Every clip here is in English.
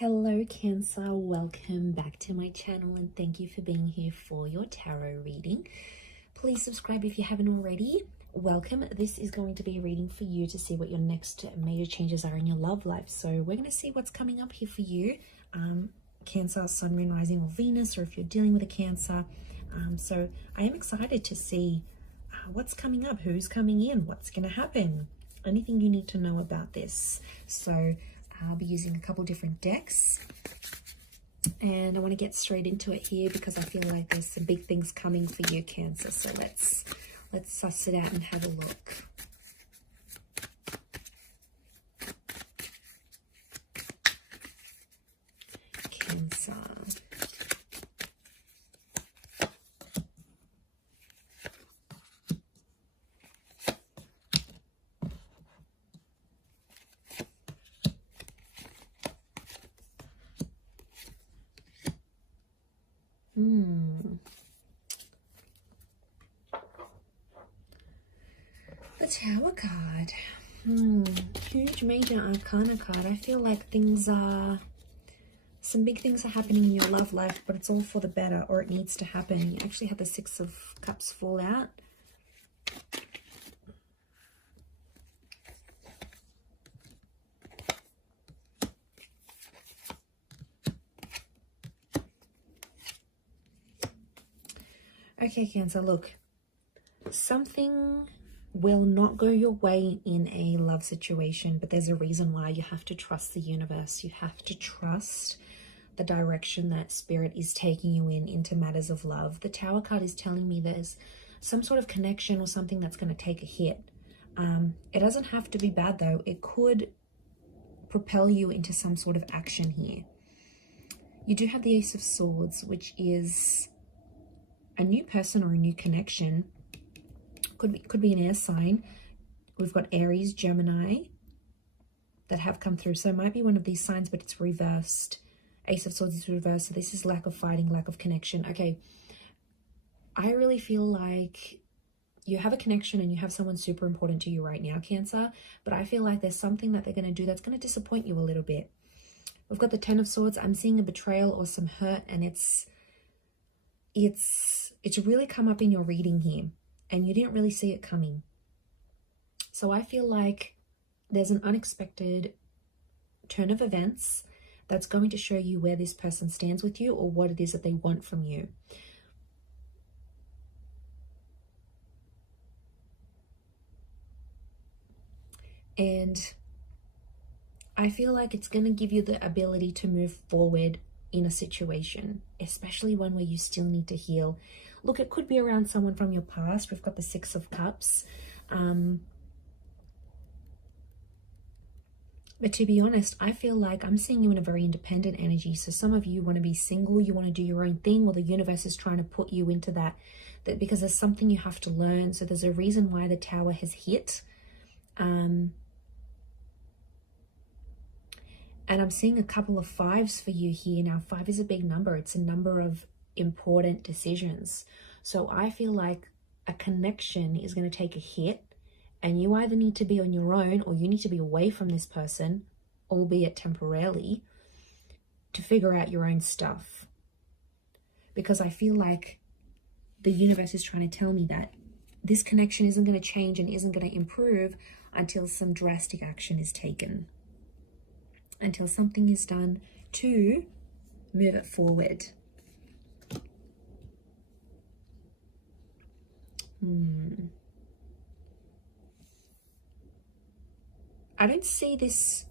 Hello Cancer, welcome back to my channel and thank you for being here for your tarot reading. Please subscribe if you haven't already. Welcome. This is going to be a reading for you to see what your next major changes are in your love life. So we're going to see what's coming up here for you. Cancer, Sun, Moon, Rising or Venus, or if you're dealing with a Cancer. So I am excited to see what's coming up, who's coming in, what's going to happen, anything you need to know about this. So I'll be using a couple different decks and I want to get straight into it here because I feel like there's some big things coming for you, Cancer. So let's suss it out and have a look. Cancer. The Tower card. Huge major arcana card. I feel like some big things are happening in your love life, but it's all for the better, or it needs to happen. You actually had the Six of Cups fall out. Okay, Cancer, look. Something will not go your way in a love situation, but there's a reason why. You have to trust the universe. You have to trust the direction that Spirit is taking you into matters of love. The Tower card is telling me there's some sort of connection or something that's going to take a hit. It doesn't have to be bad, though. It could propel you into some sort of action here. You do have the Ace of Swords, which is a new person or a new connection. Could be an air sign. We've got Aries, Gemini that have come through. So it might be one of these signs, but it's reversed. Ace of Swords is reversed. So this is lack of fighting, lack of connection. Okay. I really feel like you have a connection and you have someone super important to you right now, Cancer. But I feel like there's something that they're going to do that's going to disappoint you a little bit. We've got the Ten of Swords. I'm seeing a betrayal or some hurt, and it's really come up in your reading here. And you didn't really see it coming. So I feel like there's an unexpected turn of events that's going to show you where this person stands with you or what it is that they want from you. And I feel like it's going to give you the ability to move forward in a situation, especially one where you still need to heal. Look, it could be around someone from your past. We've got the Six of Cups. But to be honest, I feel like I'm seeing you in a very independent energy. So some of you want to be single, you want to do your own thing, or the universe is trying to put you into that because there's something you have to learn. So there's a reason why the Tower has hit. And I'm seeing a couple of fives for you here. Now, 5 is a big number. It's a number of important decisions. So I feel like a connection is going to take a hit, and you either need to be on your own or you need to be away from this person, albeit temporarily, to figure out your own stuff. Because I feel like the universe is trying to tell me that this connection isn't going to change and isn't going to improve until some drastic action is taken. Until something is done to move it forward. I don't see this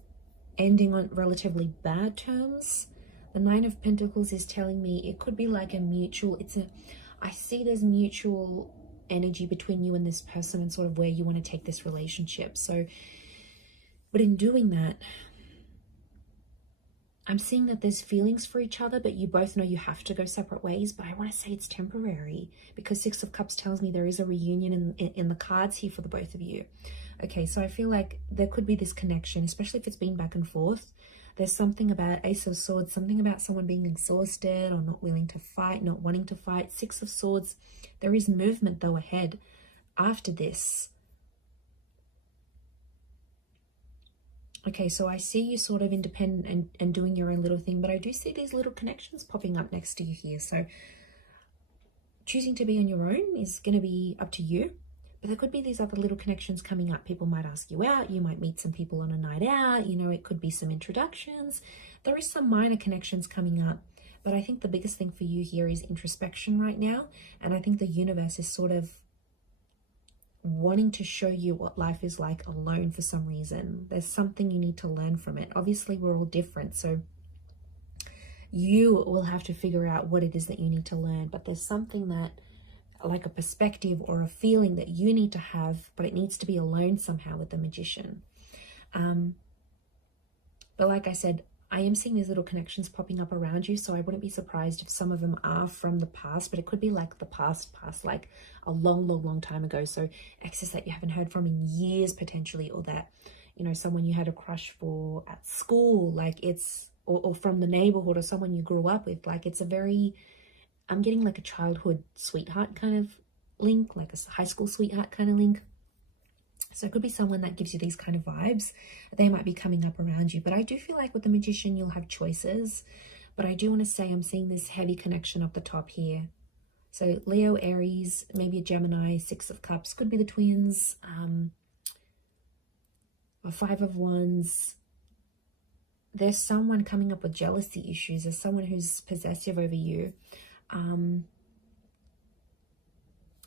ending on relatively bad terms. The Nine of Pentacles is telling me it could be like a mutual, I see there's mutual energy between you and this person and sort of where you want to take this relationship. So, but in doing that, I'm seeing that there's feelings for each other, but you both know you have to go separate ways. But I want to say it's temporary because Six of Cups tells me there is a reunion in the cards here for the both of you. Okay, so I feel like there could be this connection, especially if it's been back and forth. There's something about Ace of Swords, something about someone being exhausted or not willing to fight, not wanting to fight. Six of Swords, there is movement though ahead after this. Okay, so I see you sort of independent and doing your own little thing, but I do see these little connections popping up next to you here. So choosing to be on your own is going to be up to you, but there could be these other little connections coming up. People might ask you out, you might meet some people on a night out, you know, it could be some introductions. There is some minor connections coming up, but I think the biggest thing for you here is introspection right now. And I think the universe is sort of wanting to show you what life is like alone for some reason. There's something you need to learn from it. Obviously, we're all different, so you will have to figure out what it is that you need to learn, but there's something that, like a perspective or a feeling that you need to have, but it needs to be alone somehow with the Magician. But like I said, I am seeing these little connections popping up around you, so I wouldn't be surprised if some of them are from the past, but it could be like the past, like a long time ago. So exes that you haven't heard from in years potentially, or that, you know, someone you had a crush for at school, like it's, or from the neighborhood, or someone you grew up with. Like it's a very, I'm getting like a childhood sweetheart kind of link, like a high school sweetheart kind of link. So it could be someone that gives you these kind of vibes. They might be coming up around you. But I do feel like with the Magician, you'll have choices. But I do want to say I'm seeing this heavy connection up the top here. So Leo, Aries, maybe a Gemini, Six of Cups. Could be the twins. Or Five of Wands. There's someone coming up with jealousy issues. There's someone who's possessive over you.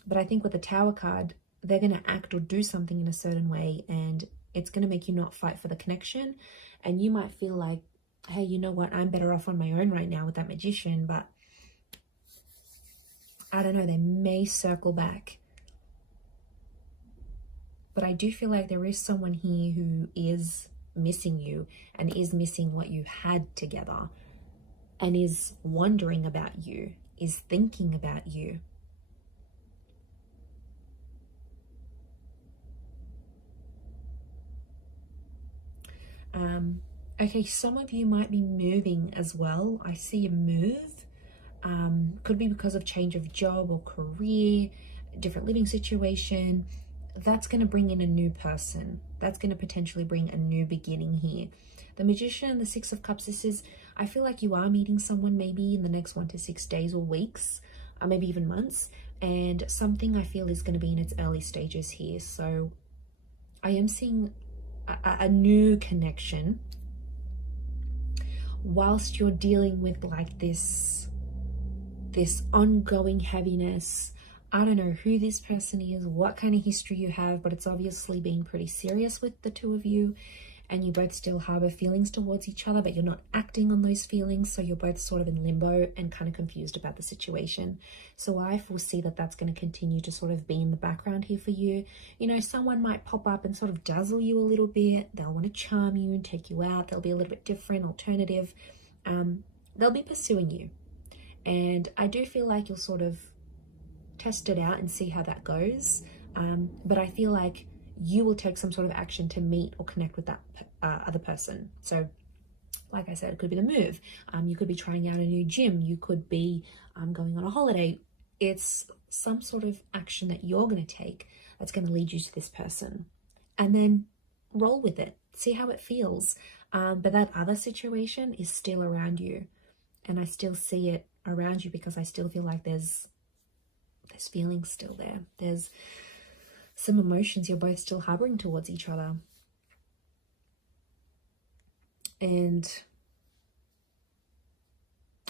But I think with the Tower card, they're going to act or do something in a certain way, and it's going to make you not fight for the connection. And you might feel like, hey, you know what, I'm better off on my own right now with that Magician, but I don't know, they may circle back. But I do feel like there is someone here who is missing you and is missing what you had together and is wondering about you, is thinking about you. Okay, some of you might be moving as well. I see a move. Could be because of change of job or career, different living situation. That's going to bring in a new person. That's going to potentially bring a new beginning here. The Magician, the Six of Cups, this is, I feel like you are meeting someone maybe in the next 1 to 6 days or weeks, maybe even months. And something I feel is going to be in its early stages here. So I am seeing a new connection whilst you're dealing with like this ongoing heaviness. I don't know who this person is, what kind of history you have, but it's obviously been pretty serious with the two of you, and you both still harbor feelings towards each other, but you're not acting on those feelings, so you're both sort of in limbo and kind of confused about the situation. So I foresee that that's going to continue to sort of be in the background here for you. You know, someone might pop up and sort of dazzle you a little bit. They'll want to charm you and take you out. They'll be a little bit different, alternative. They'll be pursuing you. And I do feel like you'll sort of test it out and see how that goes. But I feel like you will take some sort of action to meet or connect with that other person. So like I said, it could be the move. You could be trying out a new gym. You could be going on a holiday. It's some sort of action that you're going to take that's going to lead you to this person. And then roll with it. See how it feels. But that other situation is still around you. And I still see it around you because I still feel like there's feelings still there. There's some emotions you're both still harboring towards each other. And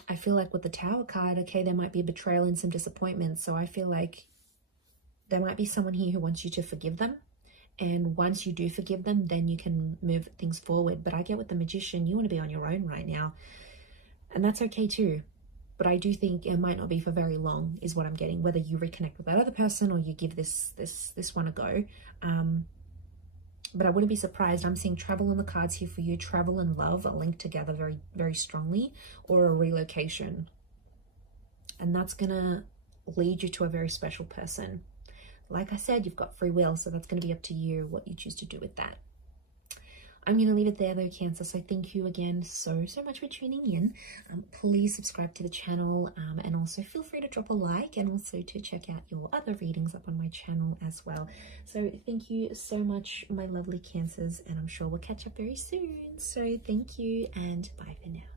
I feel like with the Tower card, okay, there might be a betrayal and some disappointment. So I feel like there might be someone here who wants you to forgive them. And once you do forgive them, then you can move things forward. But I get with the Magician, you want to be on your own right now. And that's okay too. But I do think it might not be for very long is what I'm getting, whether you reconnect with that other person or you give this one a go. But I wouldn't be surprised. I'm seeing travel on the cards here for you. Travel and love are linked together very, very strongly, or a relocation. And that's going to lead you to a very special person. Like I said, you've got free will, so that's going to be up to you what you choose to do with that. I'm going to leave it there though, Cancer. So thank you again so much for tuning in. Please subscribe to the channel, and also feel free to drop a like, and also to check out your other readings up on my channel as well. So thank you so much, my lovely Cancers, and I'm sure we'll catch up very soon. So thank you, and bye for now.